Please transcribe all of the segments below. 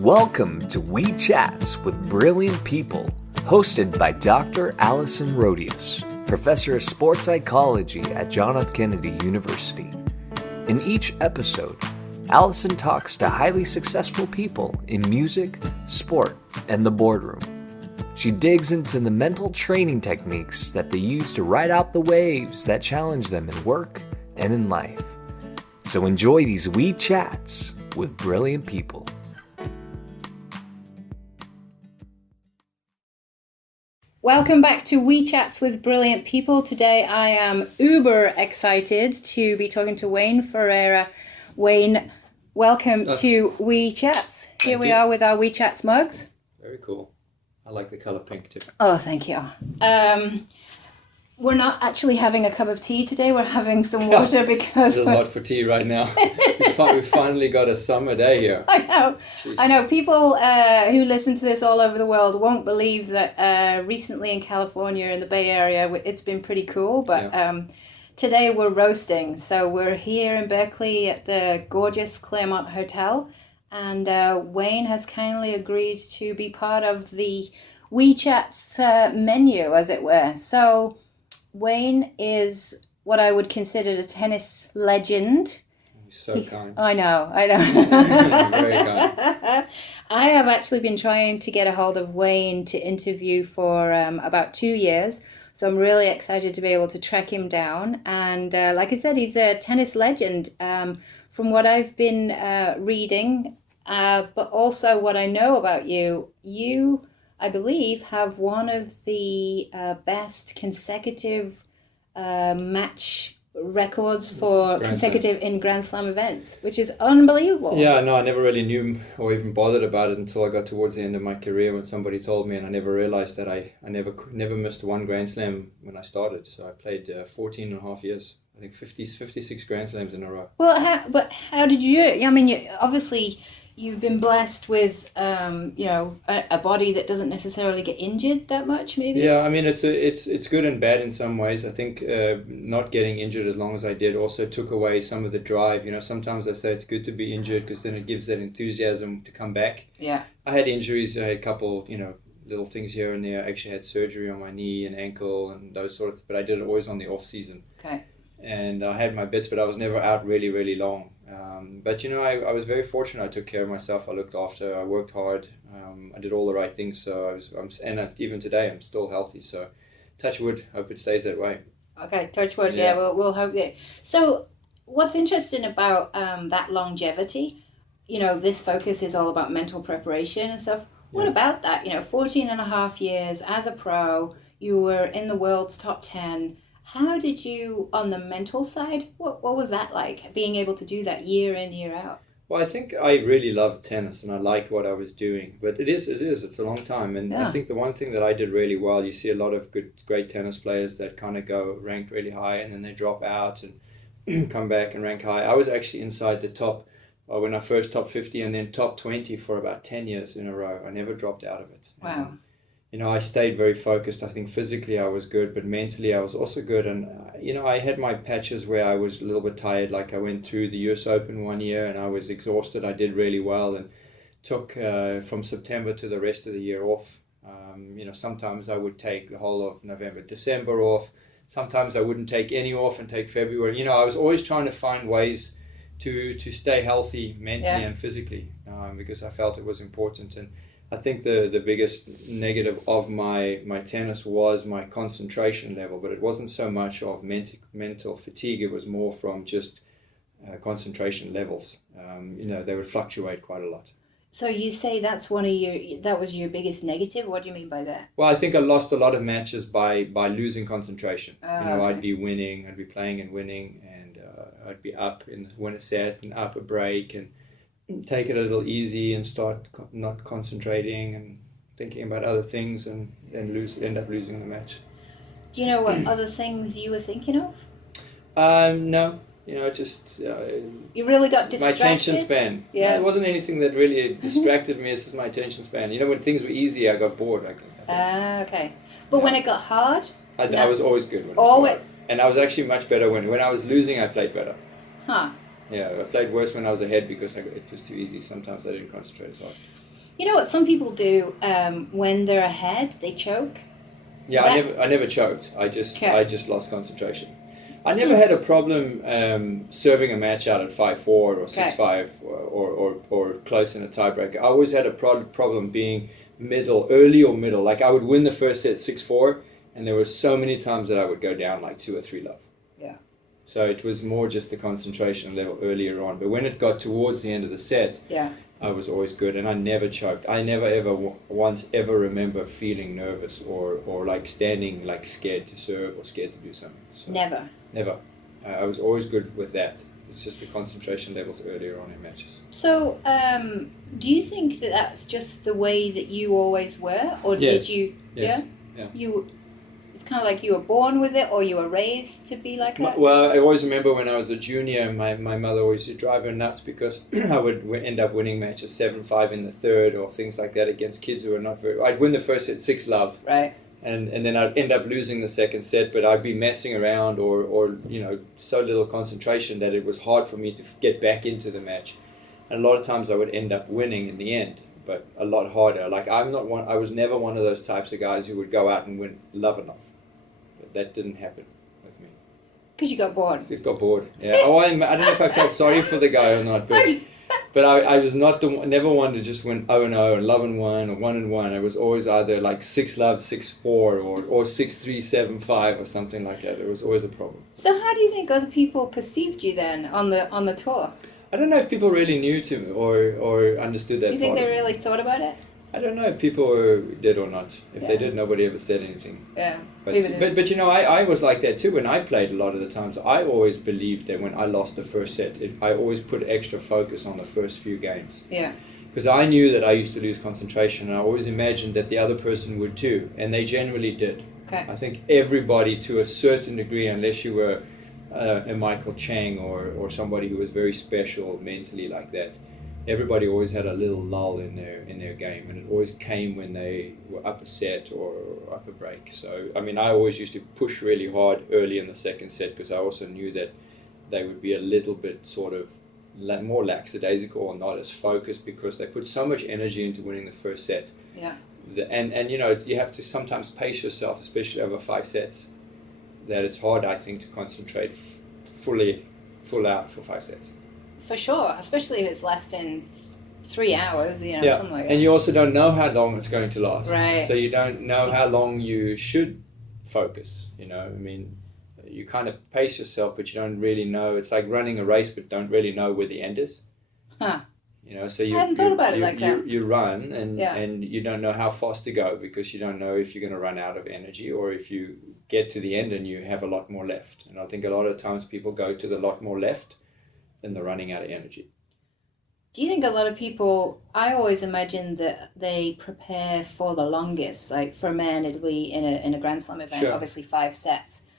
Welcome to WeeChats with Brilliant People, hosted by Dr. Allison Rodius, Professor of Sports Psychology at John F. Kennedy University. In each episode, Allison talks to highly successful people in music, sport, and the boardroom. She digs into the mental training techniques that they use to ride out the waves that challenge them in work and in life. So enjoy these WeeChats with Brilliant People. Welcome back to WeeChats with Brilliant People. Today I am uber excited to be talking to Wayne Ferreira. Wayne, welcome to WeeChats. Here we are with our WeeChats mugs. Very cool. I like the color pink too. Oh, thank you. We're not actually having a cup of tea today. We're having some water because... It's a lot for tea right now. we finally got a summer day here. I know. Jeez. I know. People who listen to this all over the world won't believe that recently in California, in the Bay Area, it's been pretty cool. But today we're roasting. So we're here in Berkeley at the gorgeous Claremont Hotel. And Wayne has kindly agreed to be part of the WeeChats menu, as it were. So... Wayne is what I would consider a tennis legend. He's so kind. I know. Very kind. I have actually been trying to get a hold of Wayne to interview for about 2 years. So I'm really excited to be able to track him down. And like I said, he's a tennis legend from what I've been reading, but also what I know about you. You... I believe, have one of the best consecutive match records for consecutive in Grand Slam events, which is unbelievable. Yeah, no, I never really knew or even bothered about it until I got towards the end of my career when somebody told me, and I never realized that I never missed one Grand Slam when I started. So I played 14 and a half years. I think 56 Grand Slams in a row. Well, how did you do it? I mean, obviously... You've been blessed with, a body that doesn't necessarily get injured that much, maybe? Yeah, I mean, it's good and bad in some ways. I think not getting injured as long as I did also took away some of the drive. You know, sometimes I say it's good to be injured because then it gives that enthusiasm to come back. Yeah. I had injuries. I had a couple, little things here and there. I actually had surgery on my knee and ankle and those sort of, but I did it always on the off season. Okay. And I had my bits, but I was never out really, really long. But I was very fortunate. I took care of myself. I looked after. I worked hard. I did all the right things. So even today I'm still healthy. So, touch wood. Hope it stays that way. Okay, touch wood. Yeah, we'll hope that. So, what's interesting about that longevity? This focus is all about mental preparation and stuff. What about that? 14 and a half years as a pro. You were in the world's top 10. How did you, on the mental side, what was that like, being able to do that year in, year out? Well, I think I really loved tennis and I liked what I was doing. But it's a long time. And I think the one thing that I did really well, you see a lot of great tennis players that kind of go ranked really high and then they drop out and come back and rank high. I was actually inside the top, when I first top 50 and then top 20 for about 10 years in a row. I never dropped out of it. Wow. I stayed very focused. I think physically I was good, but mentally I was also good. And, I had my patches where I was a little bit tired. Like I went through the US Open one year and I was exhausted. I did really well and took from September to the rest of the year off. Sometimes I would take the whole of November, December off. Sometimes I wouldn't take any off and take February. I was always trying to find ways to stay healthy mentally and physically because I felt it was important. And I think the biggest negative of my tennis was my concentration level, but it wasn't so much of mental fatigue. It was more from just concentration levels. They would fluctuate quite a lot. So you say that was your biggest negative? What do you mean by that? Well, I think I lost a lot of matches by losing concentration. Okay. I'd be winning, I'd be playing and winning, and I'd be up and win a set and up a break and take it a little easy and start not concentrating and thinking about other things and end up losing the match. Do you know what other things you were thinking of? No. Just... you really got distracted? My attention span. Yeah. No, it wasn't anything that really distracted me. It's just my attention span. When things were easy, I got bored. Okay. But when it got hard? I was always good when it was hard. And I was actually much better when I was losing, I played better. Huh. Yeah, I played worse when I was ahead because it was too easy. Sometimes I didn't concentrate as hard. You know what some people do when they're ahead, they choke. Yeah, I never choked. I just lost concentration. I never had a problem serving a match out at 5-4 or 6-5 or close in a tiebreaker. I always had a problem being early or middle. Like I would win the first set 6-4, and there were so many times that I would go down like 2 or 3 love. Yeah. So it was more just the concentration level earlier on. But when it got towards the end of the set, I was always good, and I never choked. I never ever once ever remember feeling nervous or like standing like scared to serve or scared to do something. So Never. I was always good with that. It's just the concentration levels earlier on in matches. So, do you think that that's just the way that you always were, or did you? Yes. Yeah. It's kind of like you were born with it, or you were raised to be like that. Well, I always remember when I was a junior, my mother always used to drive her nuts because I would end up winning matches 7-5 in the third or things like that against kids who were not very. I'd win the first set 6-love. Right. And then I'd end up losing the second set, but I'd be messing around or so little concentration that it was hard for me to get back into the match. And a lot of times I would end up winning in the end, but a lot harder. Like I was never one of those types of guys who would go out and win love enough. That didn't happen with me. Because you got bored. It got bored. Yeah. I don't know if I felt sorry for the guy or not, but I was never one to just win 0-0 and love and 1 or 1-1. I was always either like 6-love, 6-4 or 6-3, 7-5 or something like that. It was always a problem. So how do you think other people perceived you then on the tour? I don't know if people really knew to me or understood that. You think they really thought about it? I don't know if people did or not. If they did, nobody ever said anything. Yeah. But I was like that too when I played a lot of the times. I always believed that when I lost the first set, I always put extra focus on the first few games. Yeah. Because I knew that I used to lose concentration, and I always imagined that the other person would too, and they generally did. Okay. I think everybody to a certain degree, unless you were a Michael Chang or somebody who was very special mentally like that, everybody always had a little lull in their game, and it always came when they were up a set or up a break. So I mean, I always used to push really hard early in the second set because I also knew that they would be a little bit sort of more lackadaisical or not as focused because they put so much energy into winning the first set. Yeah. And you have to sometimes pace yourself, especially over 5 sets, that it's hard, I think, to concentrate full out for 5 sets. For sure, especially if it's less than 3 hours, something like that. And you also don't know how long it's going to last. Right. So you don't know how long you should focus, I mean, you kind of pace yourself, but you don't really know. It's like running a race, but don't really know where the end is. Huh. So I hadn't thought about it like that. You run and you don't know how fast to go because you don't know if you're going to run out of energy or if you get to the end and you have a lot more left. And I think a lot of times people go to the lot more left than they're running out of energy. Do you think a lot of people, I always imagine that they prepare for the longest, like for men it'll be in a Grand Slam event, obviously 5 sets.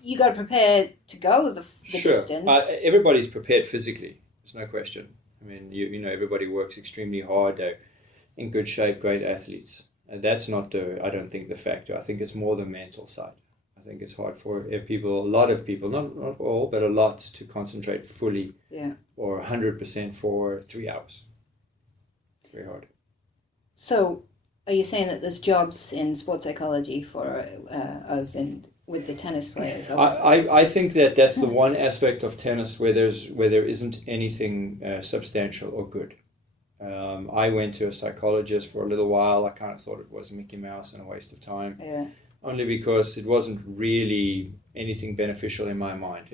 You got to prepare to go the distance. Everybody's prepared physically, there's no question. I mean, everybody works extremely hard. They're in good shape, great athletes. And that's not, I don't think, the factor. I think it's more the mental side. I think it's hard for a lot of people, not all, but a lot, to concentrate fully or 100% for 3 hours. It's very hard. So, are you saying that there's jobs in sports psychology for us with the tennis players? I think that's the one aspect of tennis where there isn't anything substantial or good. I went to a psychologist for a little while. I kind of thought it was Mickey Mouse and a waste of time. Yeah. Only because it wasn't really anything beneficial in my mind.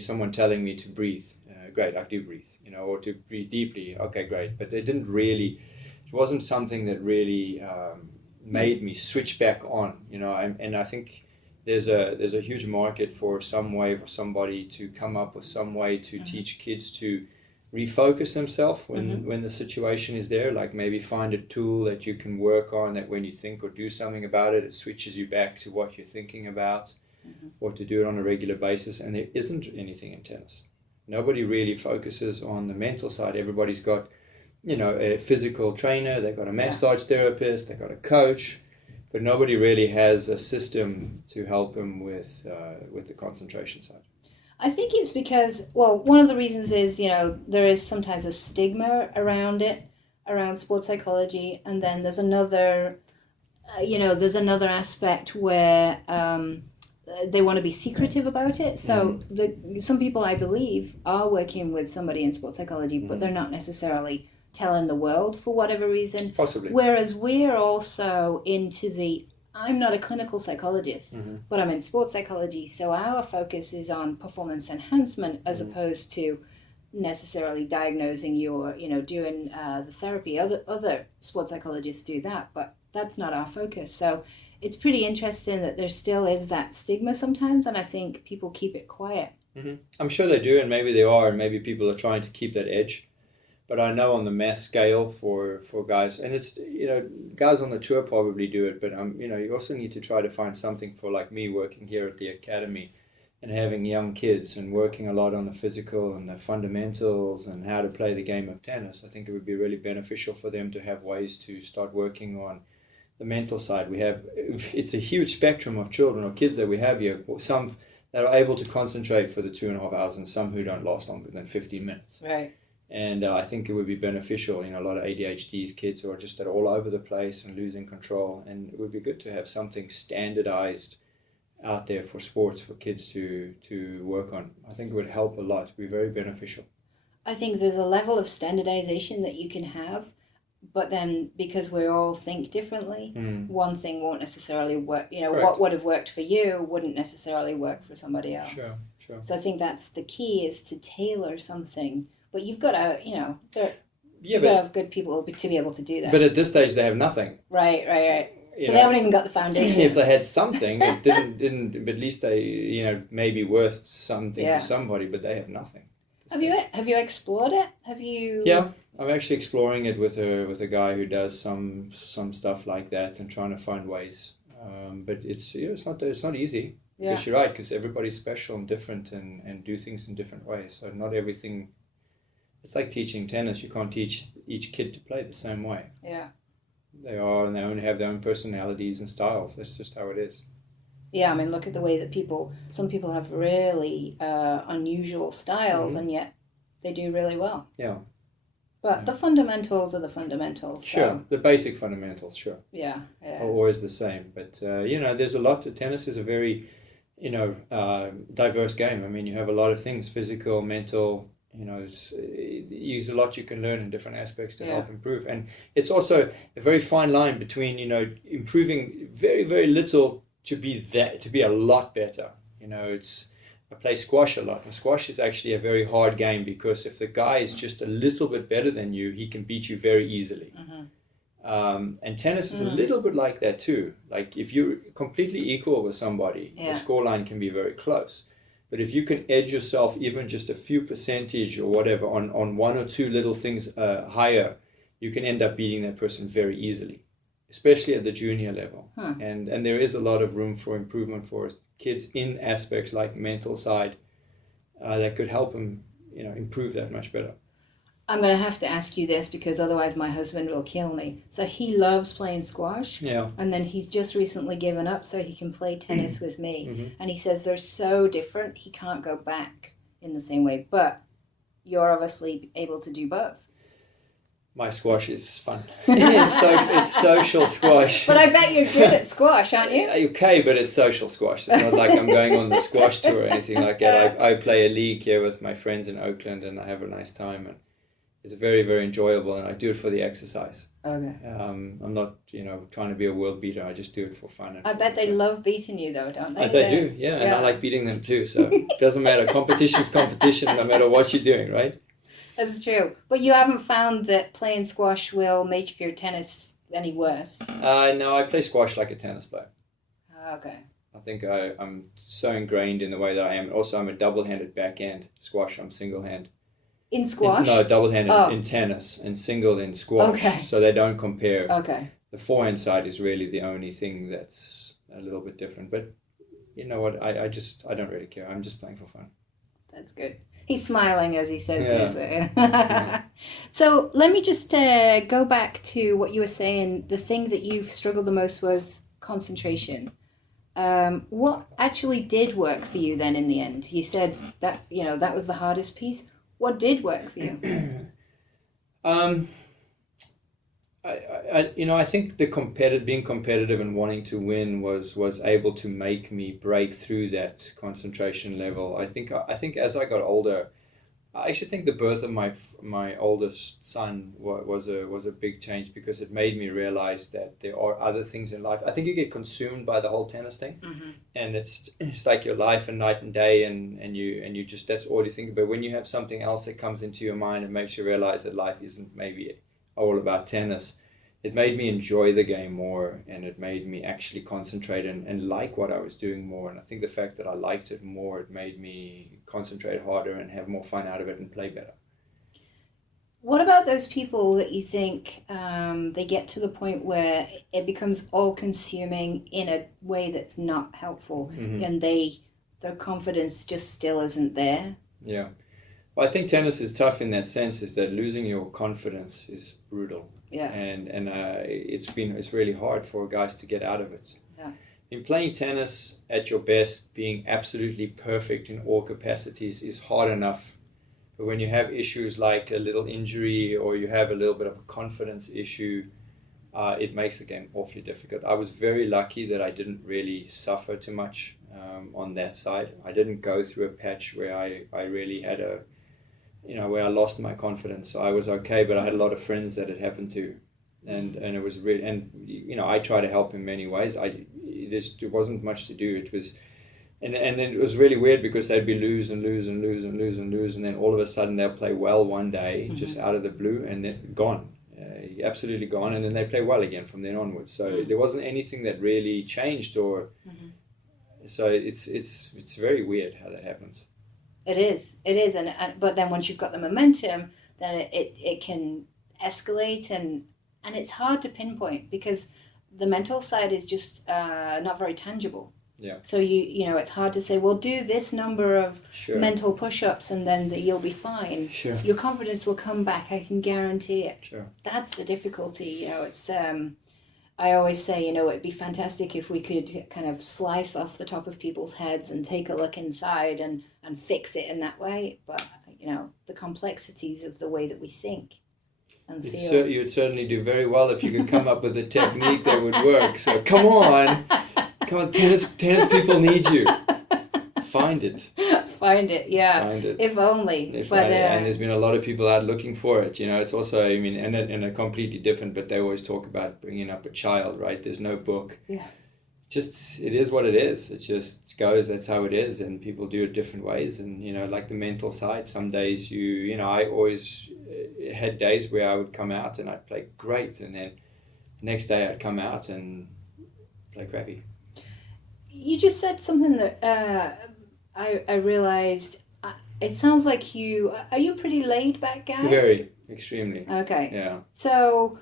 Someone telling me to breathe. Great, I do breathe. Or to breathe deeply. Okay, great. But it wasn't something that really made me switch back on. And I think there's a huge market for some way for somebody to come up with some way to teach kids to refocus themselves when the situation is there, like maybe find a tool that you can work on that when you think or do something about it, it switches you back to what you're thinking about or to do it on a regular basis. And there isn't anything in tennis. Nobody really focuses on the mental side. Everybody's got, a physical trainer, they've got a massage therapist, they've got a coach, but nobody really has a system to help them with the concentration side. I think it's because, one of the reasons is, there is sometimes a stigma around it, around sports psychology, and then there's another, there's another aspect where they want to be secretive about it. So some people, I believe, are working with somebody in sports psychology, but they're not necessarily telling the world for whatever reason. Possibly. Whereas we're also into I'm not a clinical psychologist, but I'm in sports psychology, so our focus is on performance enhancement as opposed to necessarily diagnosing you or, doing the therapy. Other sports psychologists do that, but that's not our focus. So it's pretty interesting that there still is that stigma sometimes, and I think people keep it quiet. I'm sure they do, and maybe they are, and maybe people are trying to keep that edge. But I know on the mass scale for guys, and it's, guys on the tour probably do it, but, you also need to try to find something for, like me, working here at the academy and having young kids and working a lot on the physical and the fundamentals and how to play the game of tennis. I think it would be really beneficial for them to have ways to start working on the mental side. It's a huge spectrum of children or kids that we have here. Some that are able to concentrate for the 2.5 hours and some who don't last longer than 15 minutes. Right. And I think it would be beneficial, a lot of ADHD's kids who are just all over the place and losing control. And it would be good to have something standardized out there for sports for kids to work on. I think it would help a lot. It would be very beneficial. I think there's a level of standardization that you can have, but then because we all think differently, one thing won't necessarily work. Correct. What would have worked for you wouldn't necessarily work for somebody else. Sure. So I think that's the key, is to tailor something. But you've got to, you've got to have good people to be able to do that. But at this stage, they have nothing. Right. So they haven't even got the foundation. If they had something, it didn't. But at least they, maybe worth something to somebody. But they have nothing. Have you explored it? Have you? Yeah, I'm actually exploring it with a guy who does some stuff like that and trying to find ways. But it's not easy. Yeah. Because you're right. Because everybody's special and different and do things in different ways. So not everything. It's like teaching tennis. You can't teach each kid to play the same way. Yeah. They are, and they have their own personalities and styles. That's just how it is. Yeah, I mean, look at the way that some people have really unusual styles, and yet they do really well. Yeah. But the fundamentals are the fundamentals. Sure, So. the basic fundamentals, sure. Yeah. Are always the same. But, there's a lot to tennis. Is a very, diverse game. I mean, you have a lot of things, physical, mental. There's a lot you can learn in different aspects to help improve. And it's also a very fine line between, improving very, very little to be a lot better. I play squash a lot. And squash is actually a very hard game because if the guy is just a little bit better than you, he can beat you very easily. And tennis is a little bit like that too. Like if you're completely equal with somebody, the scoreline can be very close. But if you can edge yourself even just a few percentage or whatever on one or two little things higher, you can end up beating that person very easily, especially at the junior level. And there is a lot of room for improvement for kids in aspects like mental side that could help them, improve that much better. I'm going to have to ask you this because otherwise my husband will kill me. So he loves playing squash. Yeah. And then he's just recently given up so he can play tennis with me. And he says they're so different, he can't go back in the same way. But you're obviously able to do both. My squash is fun. It's social squash. But I bet you're good at squash, aren't you? Okay, but it's social squash. It's not like I'm going on the squash tour or anything like that. I play a league here with my friends in Oakland and I have a nice time. And it's very, very enjoyable, and I do it for the exercise. Okay. I'm not, trying to be a world beater. I just do it for fun. I bet they love beating you, though, don't they? They do, yeah. And I like beating them too. So it doesn't matter. Competition's competition, no matter what you're doing, right? That's true. But you haven't found that playing squash will make your tennis any worse? No, I play squash like a tennis player. Okay. I think I'm so ingrained in the way that I am. Also, I'm a double-handed backhand. Squash, I'm single-hand. In squash? No, double-handed in tennis and single in squash. Okay. So they don't compare. Okay. The forehand side is really the only thing that's a little bit different. But you know what? I don't really care. I'm just playing for fun. That's good. He's smiling as he says this. So let me just go back to what you were saying. The thing that you've struggled the most was concentration. What actually did work for you then in the end? You said that, that was the hardest piece. What did work for you? I think being competitive and wanting to win was able to make me break through that concentration level. I think as I got older, I actually think the birth of my oldest son was a big change, because it made me realize that there are other things in life. I think you get consumed by the whole tennis thing, and it's like your life and night and day, and you just, that's all you think about. When you have something else that comes into your mind and makes you realize that life isn't maybe all about tennis, it made me enjoy the game more, and it made me actually concentrate and like what I was doing more. And I think the fact that I liked it more, it made me concentrate harder and have more fun out of it and play better. What about those people that you think they get to the point where it becomes all-consuming in a way that's not helpful, and their confidence just still isn't there? Yeah. Well, I think tennis is tough in that sense, is that losing your confidence is brutal. Yeah. And it's really hard for guys to get out of it. Yeah. In playing tennis at your best, being absolutely perfect in all capacities is hard enough. But when you have issues like a little injury, or you have a little bit of a confidence issue, it makes the game awfully difficult. I was very lucky that I didn't really suffer too much on that side. I didn't go through a patch where I really had where I lost my confidence. So I was okay, but I had a lot of friends that it happened to, and it was really, and I try to help in many ways. There wasn't much to do. It was, and then it was really weird, because they'd be lose, and then all of a sudden they'll play well one day, just out of the blue, and then gone, absolutely gone, and then they play well again from then onwards. So there wasn't anything that really changed, or so it's very weird how that happens. It is, and but then once you've got the momentum, then it can escalate, and it's hard to pinpoint, because the mental side is just not very tangible. Yeah. So it's hard to say, well, do this number of mental push-ups and then you'll be fine. Sure. Your confidence will come back, I can guarantee it. Sure. That's the difficulty. It's I always say, it'd be fantastic if we could kind of slice off the top of people's heads and take a look inside and fix it in that way. But, the complexities of the way that we think and feel. You would certainly do very well if you could come up with a technique that would work. So come on, tennis people need you. Find it. Find it, yeah. Find it. If only. And there's been a lot of people out looking for it. It's also, in a completely different, but they always talk about bringing up a child, right? There's no book. Yeah. It is what it is. It just goes, that's how it is, and people do it different ways. And, like the mental side, some days I always had days where I would come out and I'd play great, and then the next day I'd come out and play crappy. You just said something that I realized. It sounds like are you a pretty laid back guy? Very, extremely. Okay. Yeah. So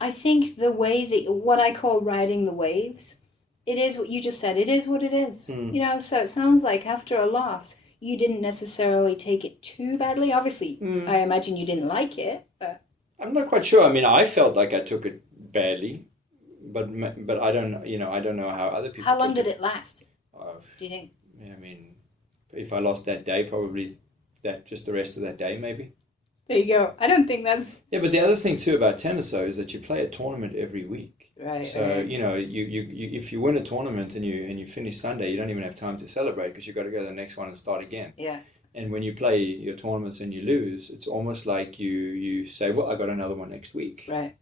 I think the way that what I call riding the waves, it is what you just said. It is what it is. So it sounds like after a loss, you didn't necessarily take it too badly. Obviously, I imagine you didn't like it, but I'm not quite sure. I felt like I took it badly, but I don't I don't know how other people. How long did it last? Do you think? If I lost that day, probably just the rest of that day, maybe. There you go. I don't think that's... Yeah, but the other thing too about tennis, though, is that you play a tournament every week. Right. So, you if you win a tournament and you finish Sunday, you don't even have time to celebrate, because you've got to go to the next one and start again. Yeah. And when you play your tournaments and you lose, it's almost like you say, well, I got another one next week. Right.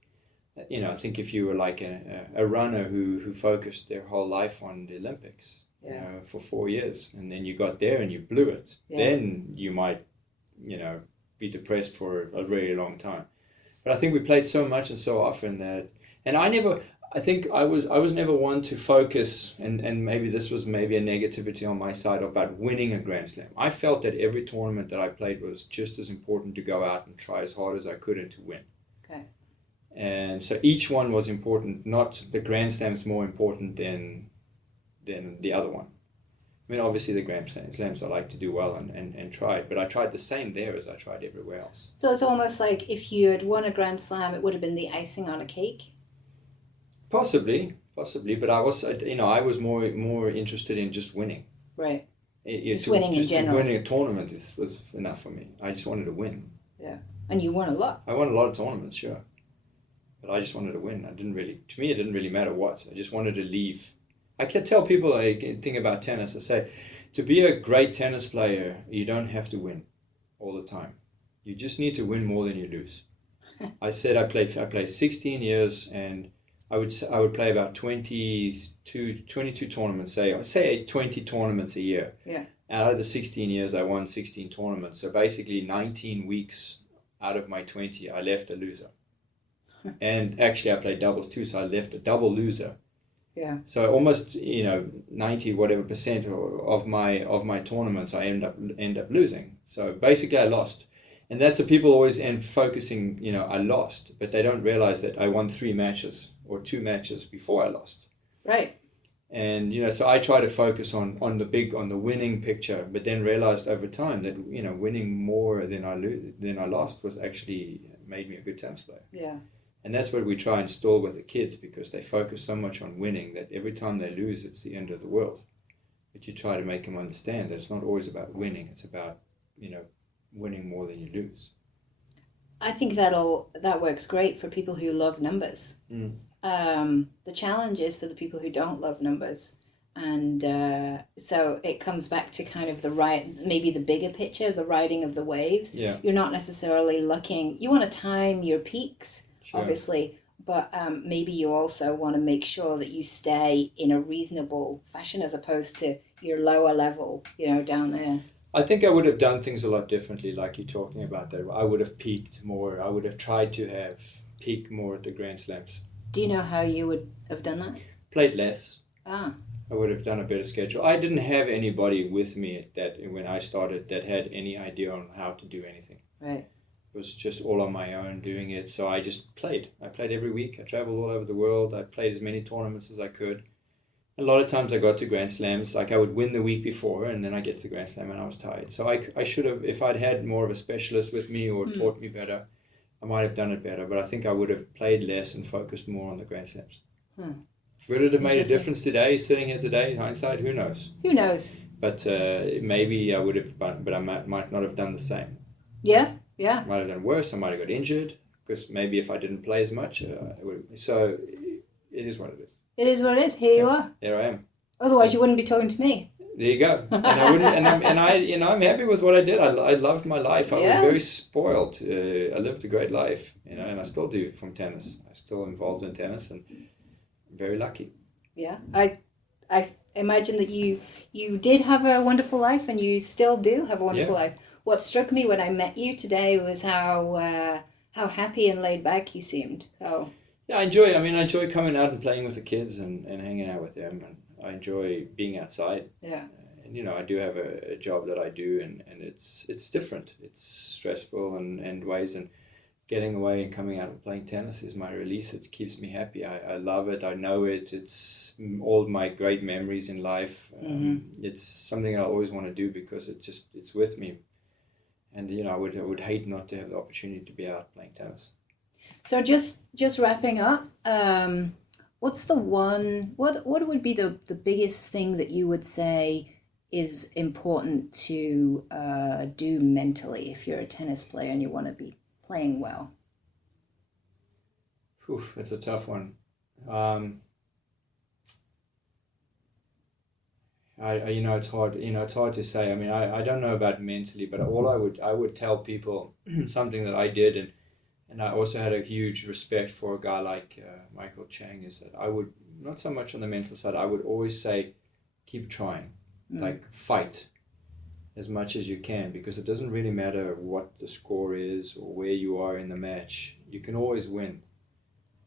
I think if you were like a runner who focused their whole life on the Olympics, for 4 years, and then you got there and you blew it, then you might, be depressed for a very long time. But I think we played so much and so often that, and I was never one to focus, and maybe this was maybe a negativity on my side about winning a Grand Slam. I felt that every tournament that I played was just as important to go out and try as hard as I could and to win. Okay. And so each one was important, not the Grand Slam's more important than the other one. Obviously the Grand Slams I like to do well and try it, but I tried the same there as I tried everywhere else. So it's almost like if you had won a Grand Slam, it would have been the icing on a cake? Possibly, but I was more interested in just winning. Right. Winning in general. Winning a tournament was enough for me. I just wanted to win. Yeah. And you won a lot. I won a lot of tournaments, sure. but I just wanted to win. To me, it didn't really matter what. I just wanted to leave. I can tell people, I think about tennis, I say, to be a great tennis player, you don't have to win all the time. You just need to win more than you lose. I said I played 16 years, and I would play about 22 tournaments, say 20 tournaments a year. Yeah. Out of the 16 years, I won 16 tournaments. So basically 19 weeks out of my 20, I left a loser. And actually I played doubles too, so I left a double loser. Yeah. So almost 90 whatever percent of my tournaments I end up losing. So basically I lost. And that's what people always end focusing, I lost, but they don't realize that I won 3 matches or 2 matches before I lost. Right. And so I try to focus on the winning picture, but then realized over time that winning more than I lost was actually made me a good tennis player. Yeah. And that's what we try and install with the kids, because they focus so much on winning that every time they lose, it's the end of the world. But you try to make them understand that it's not always about winning; it's about winning more than you lose. I think that works great for people who love numbers. The challenge is for the people who don't love numbers, and so it comes back to kind of maybe the bigger picture, the riding of the waves. Yeah. You're not necessarily looking. You want to time your peaks, Sure. obviously, but maybe you also want to make sure that you stay in a reasonable fashion as opposed to your lower level, down there. I think I would have done things a lot differently, like you're talking about that. I would have peaked more. I would have tried to have peaked more at the Grand Slams. Do you know how you would have done that? Played less. Ah. I would have done a better schedule. I didn't have anybody with me when I started that had any idea on how to do anything. Right. It was just all on my own doing it. So I just played. I played every week. I traveled all over the world. I played as many tournaments as I could. A lot of times I got to Grand Slams, like I would win the week before, and then I get to the Grand Slam and I was tired. So I should have, if I'd had more of a specialist with me or taught me better, I might have done it better. But I think I would have played less and focused more on the Grand Slams. Would it have made a difference today, sitting here today, in hindsight? Who knows? Who knows? But maybe I would have, but I might not have done the same. Yeah, yeah. Might have done worse. I might have got injured, because maybe if I didn't play as much, so it is what it is. It is what it is. Here you are. Here I am. Otherwise, you wouldn't be talking to me. There you go. And I wouldn't. I'm happy with what I did. I loved my life. I was very spoiled. I lived a great life, and I still do from tennis. I'm still involved in tennis, and I'm very lucky. Yeah, I imagine that you did have a wonderful life, and you still do have a wonderful life. What struck me when I met you today was how happy and laid back you seemed. So. Yeah, I enjoy coming out and playing with the kids and hanging out with them, and I enjoy being outside. Yeah. And I do have a job that I do, and it's different. It's stressful and ways, and getting away and coming out and playing tennis is my release. It keeps me happy. I love it. I know it. It's all my great memories in life. It's something I always want to do because it's with me. And I would hate not to have the opportunity to be out playing tennis. So just wrapping up, what's the one, what would be the biggest thing that you would say is important to do mentally if you're a tennis player and you want to be playing well? Oof, that's a tough one. It's hard. It's hard to say. I don't know about mentally, but all I would tell people something that I did, and I also had a huge respect for a guy like Michael Chang, is that I would, not so much on the mental side, I would always say, keep trying, like fight as much as you can, because it doesn't really matter what the score is or where you are in the match. You can always win,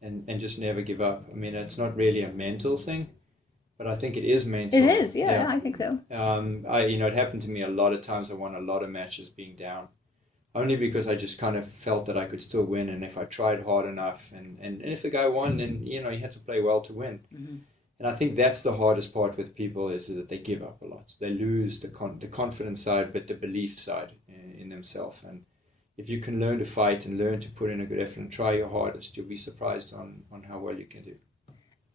and just never give up. It's not really a mental thing, but I think it is mental. It is, yeah. I think so. It happened to me a lot of times. I won a lot of matches being down, only because I just kind of felt that I could still win, and if I tried hard enough, and if the guy won, then you had to play well to win. And I think that's the hardest part with people, is that they give up a lot. They lose the confidence side, but the belief side in themselves. And if you can learn to fight and learn to put in a good effort and try your hardest, you'll be surprised on how well you can do.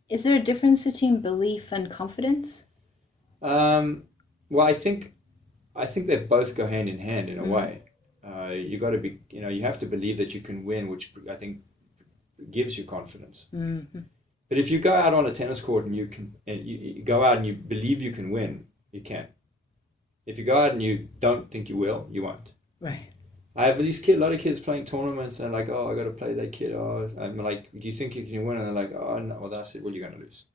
Is there a difference between belief and confidence? Well, I think they both go hand in hand in a way. You got to be, you have to believe that you can win, which I think gives you confidence. Mm-hmm. But if you go out on a tennis court and you go out and you believe you can win, you can. If you go out and you don't think you will, you won't. Right. I have a lot of kids playing tournaments and like, oh, I got to play that kid. Oh, I'm like, do you think you can win? And they're like, oh, no. Well, that's it. Well, you're going to lose.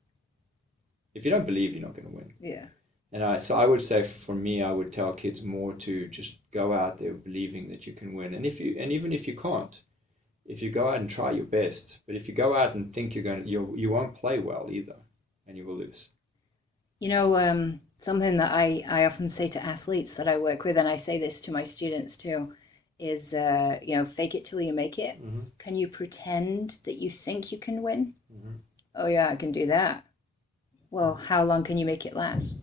If you don't believe, you're not going to win. Yeah. And so I would say for me, I would tell kids more to just go out there believing that you can win. And even if you can't, if you go out and try your best, but if you go out and think you won't play well either, and you will lose. You know, something that I often say to athletes that I work with, and I say this to my students too, is, fake it till you make it. Mm-hmm. Can you pretend that you think you can win? Mm-hmm. Oh, yeah, I can do that. Well, how long can you make it last?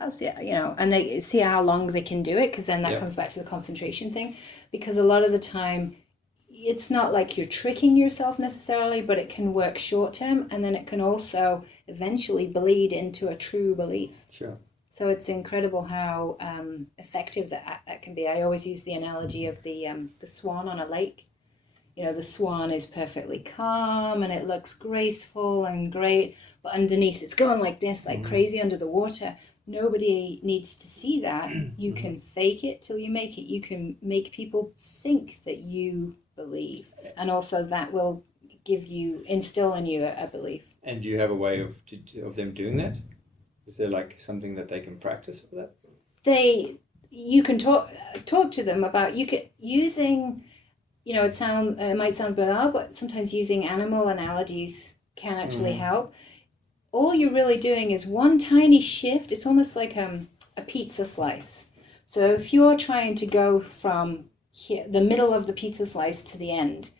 I'll see, and they see how long they can do it, because then that comes back to the concentration thing. Because a lot of the time, it's not like you're tricking yourself necessarily, but it can work short term, and then it can also eventually bleed into a true belief. Sure. So it's incredible how effective that can be. I always use the analogy of the swan on a lake. You know, the swan is perfectly calm and it looks graceful and great, but underneath it's going like this, like crazy under the water. Nobody needs to see that. You can fake it till you make it. You can make people think that you believe, and also that will instill in you a belief. And do you have a way of them doing that? Is there like something that they can practice for that? You can talk to them about using, it might sound banal, but sometimes using animal analogies can actually help. All you're really doing is one tiny shift. It's almost like a pizza slice. So if you're trying to go from here, the middle of the pizza slice to the end,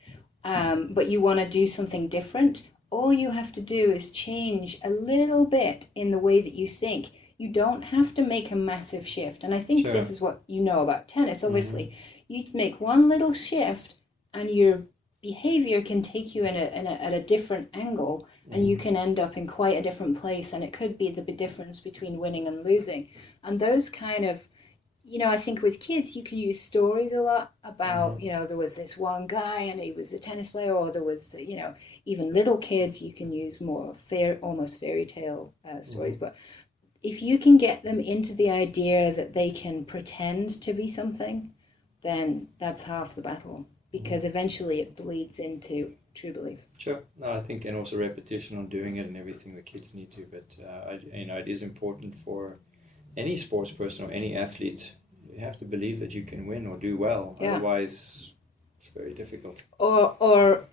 but you want to do something different, all you have to do is change a little bit in the way that you think. You don't have to make a massive shift. And I think this is what you know about tennis, obviously. You make one little shift and your behavior can take you at a different angle, and you can end up in quite a different place, and it could be the big difference between winning and losing. And those kind of, I think with kids, you can use stories a lot about, there was this one guy and he was a tennis player, or there was, even little kids, you can use more almost fairy tale stories. But if you can get them into the idea that they can pretend to be something, then that's half the battle, because eventually it bleeds into true belief. Sure. No, I think, and also repetition on doing it and everything the kids need to. But it is important for any sports person or any athlete. You have to believe that you can win or do well. Yeah. Otherwise, it's very difficult. Or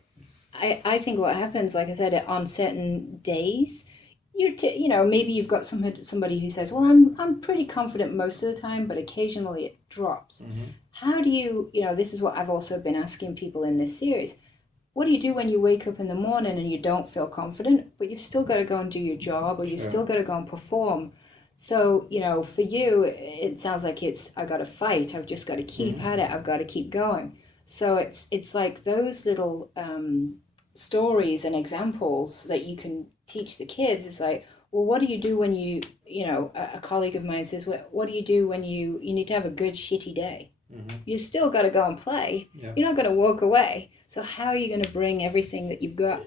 I think what happens, like I said, on certain days, maybe you've got somebody who says, well, I'm pretty confident most of the time, but occasionally it drops. How do you, this is what I've also been asking people in this series. What do you do when you wake up in the morning and you don't feel confident, but you've still got to go and do your job, or you've still got to go and perform? So, for you, it sounds like I got to fight. I've just got to keep at it. I've got to keep going. So it's like those little stories and examples that you can teach the kids. It's like, well, what do you do when you, a colleague of mine says, what do you do when you need to have a good shitty day? You still got to go and play. Yeah. You're not going to walk away. So how are you going to bring everything that you've got?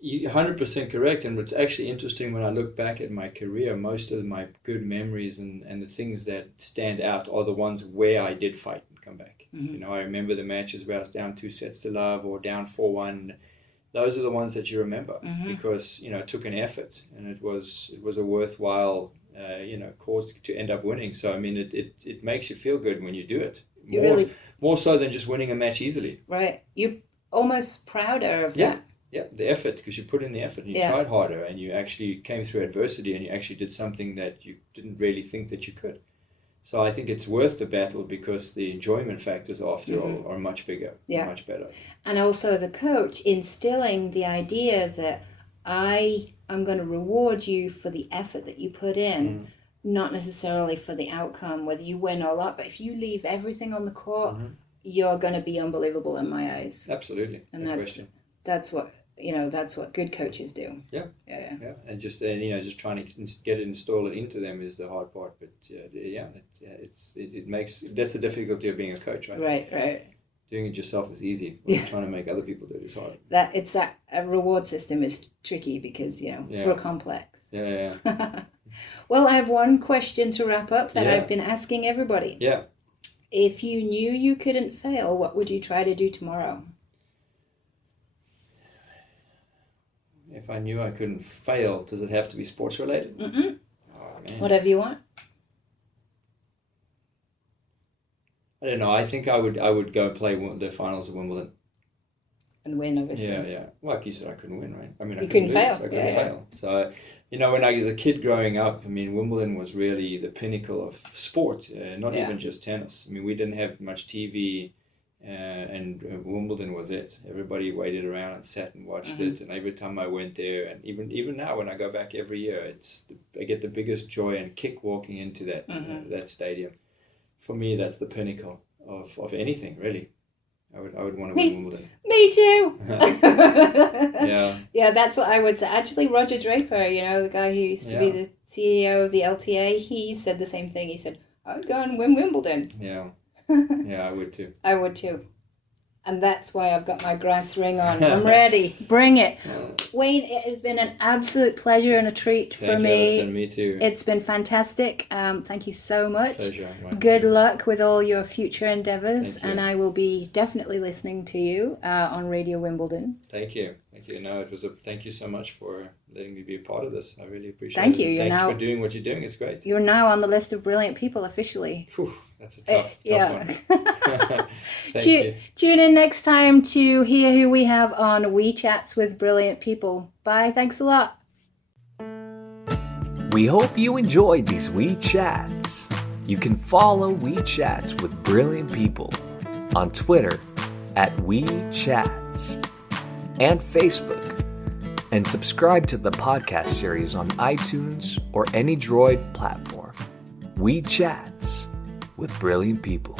You're 100% correct. And what's actually interesting, when I look back at my career, most of my good memories and the things that stand out are the ones where I did fight and come back. I remember the matches where I was down 2-0 or down 4-1. Those are the ones that you remember because, it took an effort, and it was a worthwhile, cause to end up winning. So, I mean, it makes you feel good when you do it. More so than just winning a match easily. Right. You're almost prouder of that. Yeah, the effort, because you put in the effort and you tried harder, and you actually came through adversity, and you actually did something that you didn't really think that you could. So I think it's worth the battle, because the enjoyment factors after all are much bigger, much better. And also as a coach, instilling the idea that I'm going to reward you for the effort that you put in, not necessarily for the outcome, whether you win or not. But if you leave everything on the court, you're going to be unbelievable in my eyes. Absolutely. And that's what good coaches do. Yeah. And just trying to get it installed into them is the hard part. But it makes, that's the difficulty of being a coach, right? Right. Doing it yourself is easy. Trying to make other people do it is hard. That reward system is tricky because, we're complex. Yeah. Well, I have one question to wrap up that I've been asking everybody. Yeah. If you knew you couldn't fail, what would you try to do tomorrow? If I knew I couldn't fail, does it have to be sports related? Mm-mm. Oh, man. Whatever you want. I don't know. I think I would go and play the finals of Wimbledon. And win, obviously. Yeah. Well, like you said, I couldn't win, right? I mean, I you couldn't lose. fail. I couldn't fail. So, when I was a kid growing up, I mean, Wimbledon was really the pinnacle of sport, not even just tennis. I mean, we didn't have much TV, and Wimbledon was it. Everybody waited around and sat and watched it. And every time I went there, and even now when I go back every year, I get the biggest joy and kick walking into that stadium. For me, that's the pinnacle of anything, really. I would want to win Wimbledon. Me too. Yeah. Yeah, that's what I would say. Actually, Roger Draper, the guy who used to be the CEO of the LTA, he said the same thing. He said, I would go and win Wimbledon. Yeah. Yeah, I would too. I would too. And that's why I've got my grass ring on. I'm ready. Bring it. Wayne, it has been an absolute pleasure and a treat for me. Alison, me too. It's been fantastic. Thank you so much. Pleasure. Good luck with all your future endeavours. And I will be definitely listening to you on Radio Wimbledon. Thank you. No, thank you so much for letting me be a part of this. I really appreciate it. Thank you. Thank you for doing what you're doing. It's great. You're now on the list of brilliant people officially. Whew, that's a tough one. Thank you. Tune in next time to hear who we have on WeeChats with Brilliant People. Bye. Thanks a lot. We hope you enjoyed these WeeChats. You can follow WeeChats with Brilliant People on Twitter @WeeChats and Facebook, and subscribe to the podcast series on iTunes or any Droid platform. WeeChats with Brilliant People.